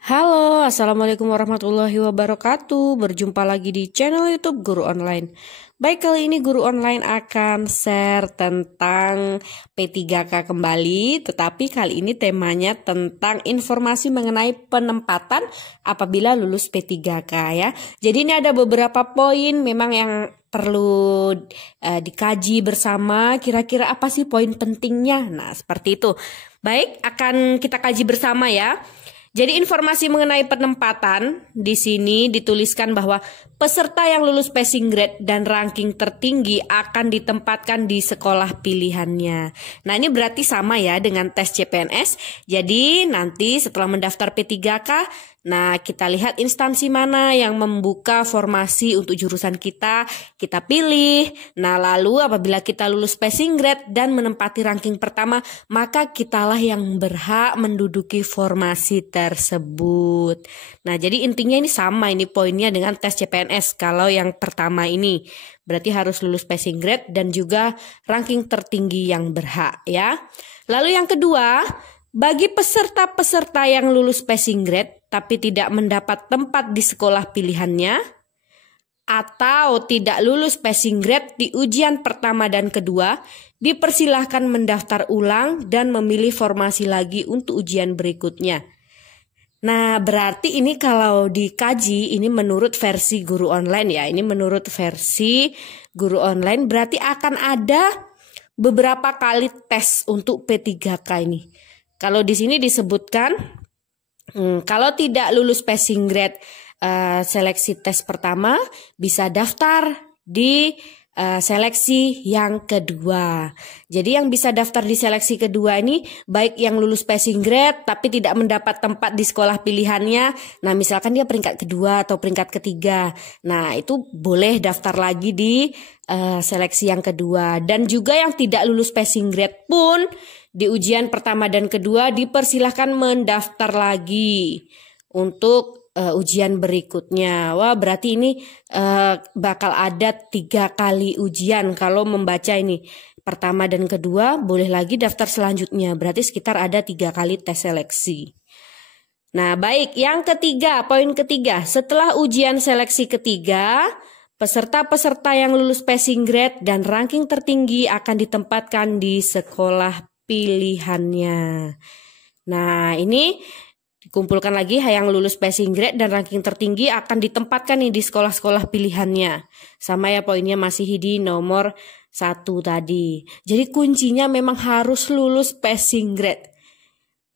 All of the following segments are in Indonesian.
Halo, Assalamualaikum warahmatullahi wabarakatuh. Berjumpa lagi di channel YouTube Guru Online. Baik, kali ini Guru Online akan share tentang P3K kembali, tetapi kali ini temanya tentang informasi mengenai penempatan apabila lulus P3K ya. Jadi ini ada beberapa poin memang yang perlu dikaji bersama, kira-kira apa sih poin pentingnya. Nah, seperti itu. Baik, akan kita kaji bersama ya. Jadi informasi mengenai penempatan di sini dituliskan bahwa peserta yang lulus passing grade dan ranking tertinggi akan ditempatkan di sekolah pilihannya. Nah, ini berarti sama ya dengan tes CPNS. Jadi nanti setelah mendaftar P3K, nah kita lihat instansi mana yang membuka formasi untuk jurusan kita pilih. Nah, lalu apabila kita lulus passing grade dan menempati ranking pertama, maka kitalah yang berhak menduduki formasi tersebut. Nah, jadi intinya ini sama, ini poinnya dengan tes CPNS. Kalau yang pertama ini berarti harus lulus passing grade dan juga ranking tertinggi yang berhak ya. Lalu yang kedua, bagi peserta-peserta yang lulus passing grade tapi tidak mendapat tempat di sekolah pilihannya atau tidak lulus passing grade di ujian pertama dan kedua, dipersilahkan mendaftar ulang dan memilih formasi lagi untuk ujian berikutnya. Nah, berarti ini kalau dikaji, ini menurut versi Guru Online ya. Ini menurut versi Guru Online berarti akan ada beberapa kali tes untuk P3K ini. Kalau di sini disebutkan, kalau tidak lulus passing grade seleksi tes pertama, bisa daftar di seleksi yang kedua. Jadi yang bisa daftar di seleksi kedua ini baik yang lulus passing grade tapi tidak mendapat tempat di sekolah pilihannya. Nah, misalkan dia peringkat kedua atau peringkat ketiga. Nah, itu boleh daftar lagi di seleksi yang kedua. Dan juga yang tidak lulus passing grade pun di ujian pertama dan kedua dipersilahkan mendaftar lagi untuk ujian berikutnya. Wah, berarti ini bakal ada 3 kali ujian kalau membaca ini. Pertama dan kedua, boleh lagi daftar selanjutnya. Berarti sekitar ada 3 kali tes seleksi. Nah, baik. Yang ketiga, poin ketiga. Setelah ujian seleksi ketiga, peserta-peserta yang lulus passing grade dan ranking tertinggi akan ditempatkan di sekolah pilihannya. Nah, ini dikumpulkan lagi yang lulus passing grade dan ranking tertinggi akan ditempatkan nih di sekolah-sekolah pilihannya. Sama ya, poinnya masih di nomor 1 tadi. Jadi kuncinya memang harus lulus passing grade.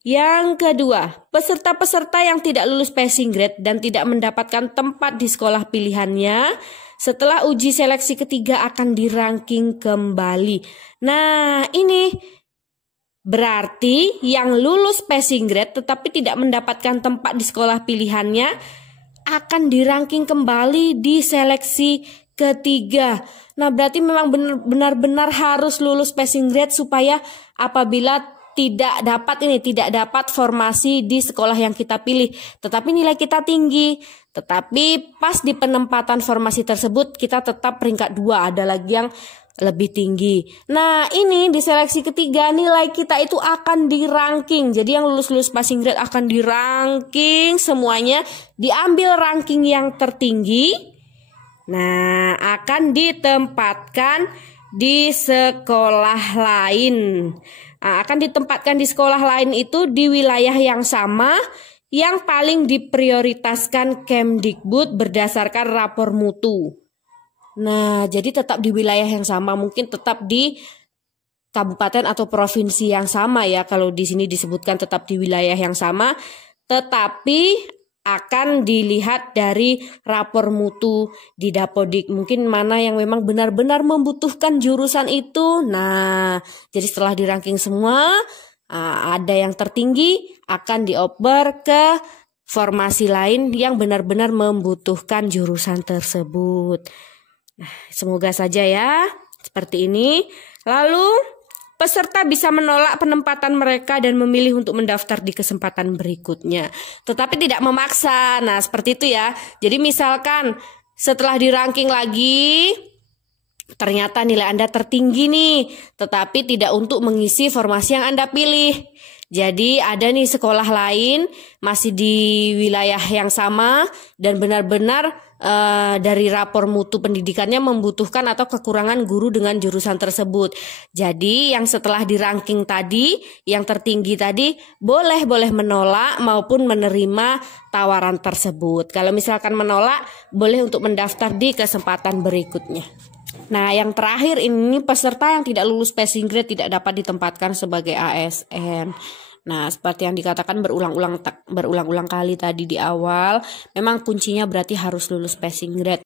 Yang kedua, peserta-peserta yang tidak lulus passing grade dan tidak mendapatkan tempat di sekolah pilihannya setelah uji seleksi ketiga akan di-ranking kembali. Nah, ini berarti yang lulus passing grade tetapi tidak mendapatkan tempat di sekolah pilihannya akan di-ranking kembali di seleksi ketiga. Nah, berarti memang benar-benar harus lulus passing grade supaya apabila tidak dapat formasi di sekolah yang kita pilih, tetapi nilai kita tinggi, tetapi pas di penempatan formasi tersebut kita tetap peringkat 2, ada lagi yang lebih tinggi. Nah, ini di seleksi ketiga nilai kita itu akan di-ranking. Jadi yang lulus passing grade akan di-ranking semuanya, diambil ranking yang tertinggi. Nah, akan ditempatkan di sekolah lain. Nah, akan ditempatkan di sekolah lain itu di wilayah yang sama, yang paling diprioritaskan Kemdikbud berdasarkan rapor mutu. Nah, jadi tetap di wilayah yang sama, mungkin tetap di kabupaten atau provinsi yang sama ya. Kalau di sini disebutkan tetap di wilayah yang sama, tetapi akan dilihat dari rapor mutu di Dapodik. Mungkin mana yang memang benar-benar membutuhkan jurusan itu. Nah, jadi setelah di-ranking semua, ada yang tertinggi akan dioper ke formasi lain yang benar-benar membutuhkan jurusan tersebut. Nah, semoga saja ya seperti ini. Lalu peserta bisa menolak penempatan mereka dan memilih untuk mendaftar di kesempatan berikutnya, tetapi tidak memaksa. Nah, seperti itu ya. Jadi misalkan setelah di-ranking lagi ternyata nilai Anda tertinggi nih, tetapi tidak untuk mengisi formasi yang Anda pilih. Jadi ada nih sekolah lain masih di wilayah yang sama dan benar-benar dari rapor mutu pendidikannya membutuhkan atau kekurangan guru dengan jurusan tersebut. Jadi yang setelah di ranking tadi, yang tertinggi tadi boleh menolak maupun menerima tawaran tersebut. Kalau misalkan menolak, boleh untuk mendaftar di kesempatan berikutnya. Nah, yang terakhir ini peserta yang tidak lulus passing grade tidak dapat ditempatkan sebagai ASN. Nah, seperti yang dikatakan berulang-ulang kali tadi di awal, memang kuncinya berarti harus lulus passing grade.